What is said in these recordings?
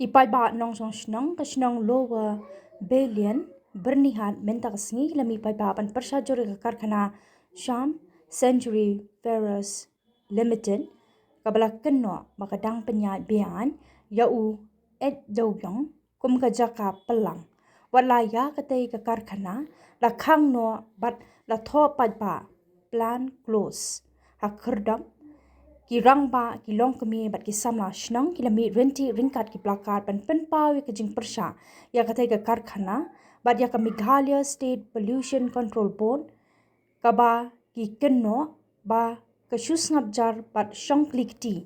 Kipai ba nong song snong ka snong lower billion bernihan mentak sengi lami pai ba pan persajuri ka karkhana Sham Century Ferrous Limited kabala kenno makadang penyat bian yau doyong kum ka jaka pelang walaya katai ka karkhana la khang no bat la tho pai ba plan close hakerdam ki rang ba ki long kami bat ki samla shnang ki lami renti ringkat ki plakat pan penpaw ke jing persha ya katai ka karkhana bat ya ka Meghalaya State Pollution Control Board kaba ki kenno ba ka shusngap jar bat shongklikti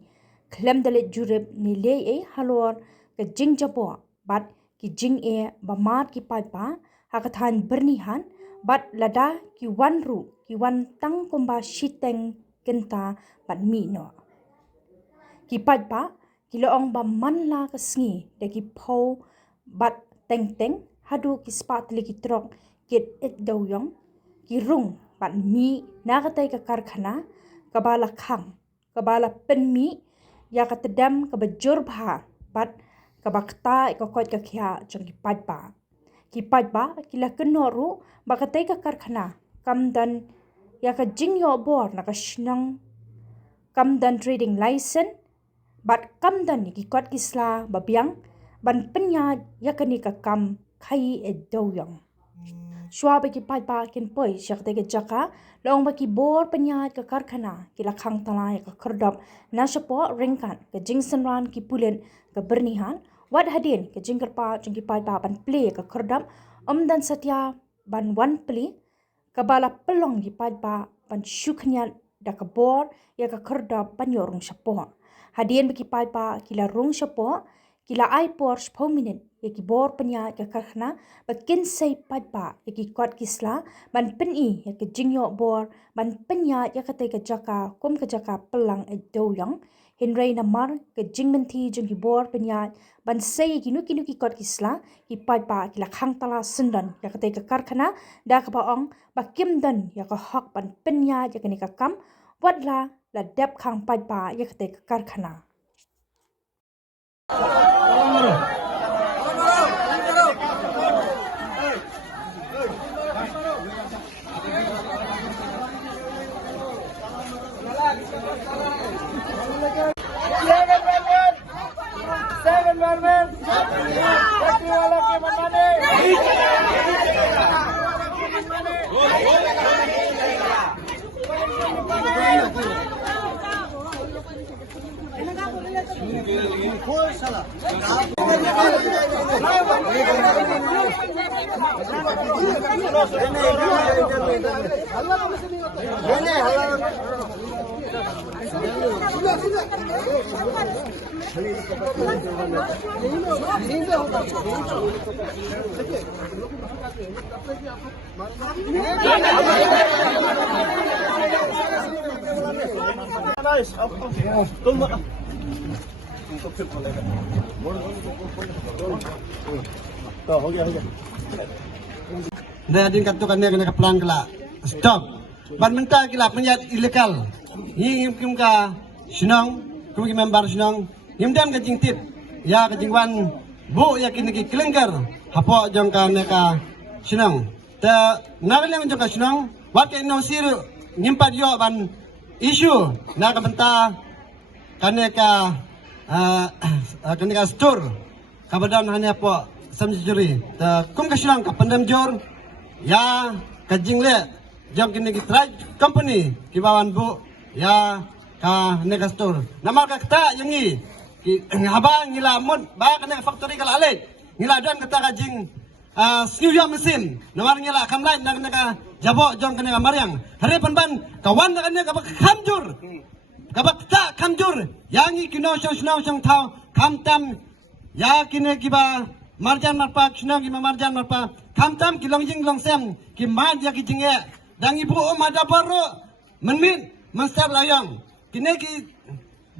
klem dalet jurep ni le e halor ka jing japo bat ki jing e ba mat ki pai pa hakathan bernihan bat lada ki wan ru ki wan tang komba shiteng kenta bat mi no ki pat pa ki loong ba man la ka sngi de ki pho bat teng teng hadu ki spat li ki trok kit et doyong ki rung bat mi na ka tai ka karkhana kabala khang kabala pen mi ya ka tedam ka bajur bha bat ka bakta ka kot ka khya jong ki pat pa ki la kenoru ba ka tai ka karkhana kamdan ya ka jingyo bor na ka shnang kamdan trading license bat kamdan ki kot kisla babiang ban penya yakani ka kam khai e doyong shwa ba ki pai pa kin poi shak te ke jaka long ba ki bor penya ka karkhana ki la khang tala ka khardap na shapo ringkan ka jingsan ran ki pulen ka bernihan wat hadin ka jingkar pa jing ki pai pa ban play ka khardap dan satya ban wan pli ka bala pelong ki pai pa ban shuknya da ka bor ya ka khardap ban yorung shapo hadien bagi pai pa kila rung shapo kila ai por spominen ya ki bor penya ka karkhana bakin sei pai pa ya ki kot kisla ban peni ya ki jingyo bor ban penya ya ka te ka jaka kum ka jaka pelang e doyang hinrei na mar ka jingmenti jing ki bor penya ban sei ki nu ki kot kisla ki pai pa kila khang tala sendan ya ka te ka karkhana da ka paong bakim dan ya ka hak ban penya ya ka ni ka kam wadla la dep khang pai pa ya ka te ka karkhana Dah din katukan dia kena pelan kala stop ban menta kila penyat ilegal kim ka sinong kum ki member sinong dan ka jingtip ya ka jingwan bu ya kini ki klengker hapo jong ka neka sinong ta nagaleng jong ka sinong wat ka no sir nyimpat yo ban issue na ka benta kaneka kaneka store kabadan hanya po samjuri ta kum ka sinong ka pandam jor ya kajingle jam kini kita company kibawan bu ya ka nega store nama kata yang ni abang ngila mun ba kena factory kala ale ngila dan kata kajing studio mesin nawar ngila kam lain nak nega jabo jong kena mariang hari penban kawan nak nega kamjur kabak ta kamjur yang kino shong thau kamtam ya kini kiba marjan marpa kino kiba marjan marpa kamtam kilong jing long sem ki man ya ki jinge dang ibu ada baru menmin master layang kine ki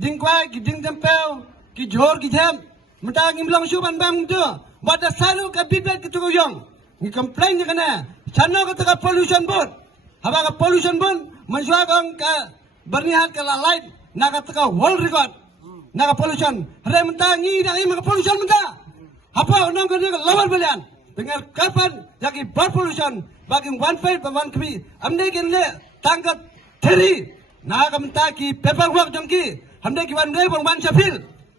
dingkwai ki ding tempel ki jor ki jam mata ngimlang shuban bang tu wada salu ka bibel ki tuyong ni complain ni kana chano ka ta pollution board haba ka pollution board manswa ka bernihat ka light na ka ta world record naga pollution. Hare mentah ngi dah ngi naga pollution mentah. Apa unang kerja lawan belian dengan kapan jaki bar pollution bagi 1.5 1 km. Amne kinle tangkat teri naga mentah ki paperwork jangki. Amne ki 1 bang 1 syafil.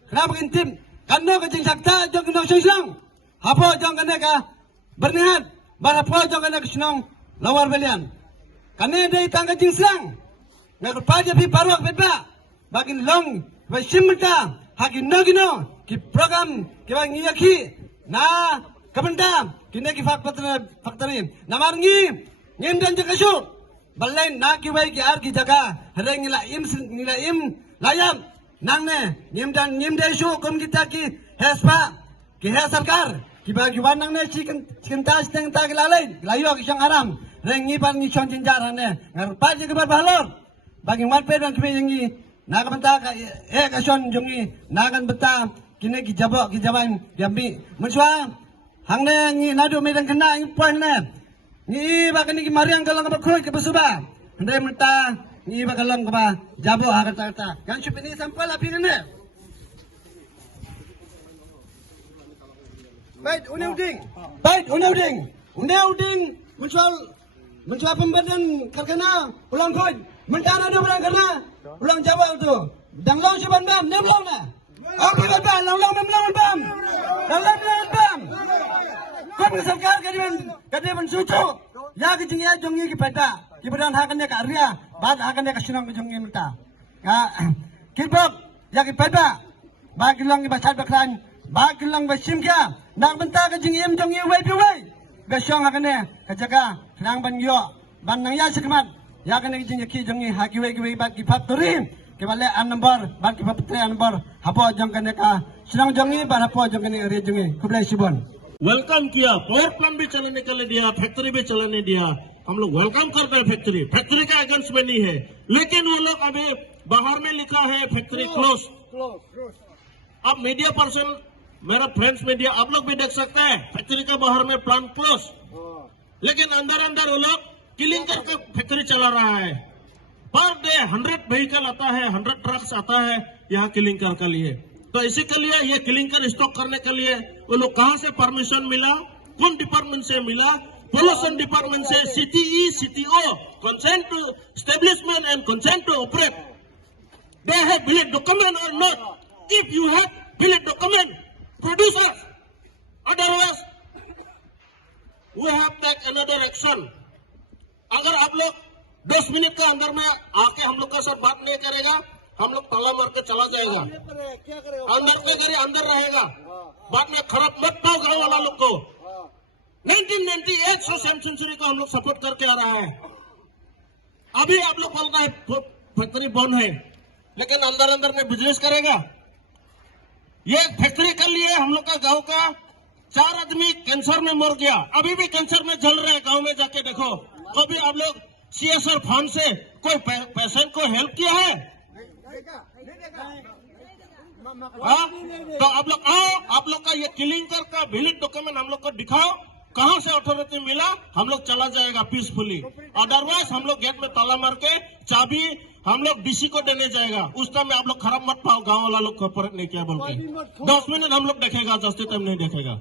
Kenapa kintim? Karena kejeng sakta jang kena sisang. Apa jang kena ka bernihat. Barapa jang kena kesenang lawan belian. Karena dia tangkat jeng sang. Nak paja pi paruak beba. Bagin long simulta haki nagino ki program ki bang yaki na kabenda kini ki factory namarngi ngim dan jakasu balai na ki bai ki ar ki jaga hare ngila im layam nangne ngim dan su kom kita ki hespa ki he sarkar ki bagi wanang ne chicken tas teng ta ki lalai layo ki sang haram rengi pan ni chon jinjar ne ngar paje ki bar balor bagi mat pe dan ki yengi naga benta ka kason jongi nagan benta kini ki jaban jambi muswa hangne ngi nadu medang kena ngi point ne ngi ba kini ki mariang galang ba khoi ke basuba ndai menta ngi ba galang ba jabo ha kata yang supini sampal api ne bait uneuding muswa pembadan karkana ulang khoi menta nadu ulang karena ulang Jawa tu, danglong si bam, nemlong na. Okey bam, long bam. Dalam bam. Kau bersarkar kadiban sucu. Ya kejengnya jongi ki pada. Ki badan hakannya ka Arya, bad hakannya ka sinong jongi minta. Ya, kibok ya ki pada. Bagilang ki basat bakran, bagilang basimka. Nak benta kejengim jongi wei. Besong hakannya kajaga senang banyo. Ban nang ya sekmat. Ya kan kita ki jongi haki wei bagi factory ke bale an number bagi factory an number hapo jong kan ka senang jongi bar hapo jong kan रे jongi kublai सिबन वेलकम किया power plant भी चलाने के लिए दिया फैक्ट्री भी चलाने दिया हम लोग वेलकम करते हैं फैक्ट्री का अगेंस्ट में नहीं है लेकिन वो लोग अभी बाहर में लिखा है फैक्ट्री क्लोज अब मीडिया पर्सन मेरा फ्रेंड्स मीडिया आप लोग भी देख सकते हैं फैक्ट्री के बाहर में प्लांट क्लोज लेकिन अंदर वो लोग क्लिंकर का फैक्ट्री चला रहा है पर डे 100 व्हीकल आता है 100 ट्रक्स आता है यहाँ क्लिंकर के लिए तो इसी के लिए ये क्लिंकर स्टॉक करने के लिए वो लोग कहाँ से परमिशन मिला कौन डिपार्टमेंट से मिला पोल्यूशन डिपार्टमेंट से CTE CTO consent to establishment and consent to operate they have valid document or not if you have valid document produce us otherwise we have take another action अगर आप लोग 10 मिनट के अंदर में आके हम लोग का साथ बात नहीं करेगा हम लोग ताला मार के चला जाएगा अंदर के घरे अंदर रहेगा बाद में खराब मत पाओ गाँव वाला लोग को 1998 से सेंचुरी को हम लोग सपोर्ट करके आ रहा है अभी आप लोग बोल रहे हैं फैक्ट्री बंद है लेकिन अंदर में बिजनेस करेगा ये फैक्ट्री के लिए हम लोग का गाँव का 4 आदमी कैंसर में मर गया अभी भी कैंसर में जल रहे हैं गाँव में जाके देखो कभी आप लोग CSR फंड से कोई पेशेंट को हेल्प किया है तो आप लोग आओ आप लोग का ये क्लिंकर का वैलिड डॉक्यूमेंट हम लोग को दिखाओ कहां से अथॉरिटी मिला हम लोग चला जाएगा पीसफुली अदरवाइज हम लोग गेट में ताला मार के चाबी हम लोग DC को देने जाएगा उस टाइम में आप लोग खराब मत पाओ गाँव वाला लोग कॉर्पोरेट नहीं किया बोल के 10 मिनट हम लोग देखेगा 10 टाइम नहीं देखेगा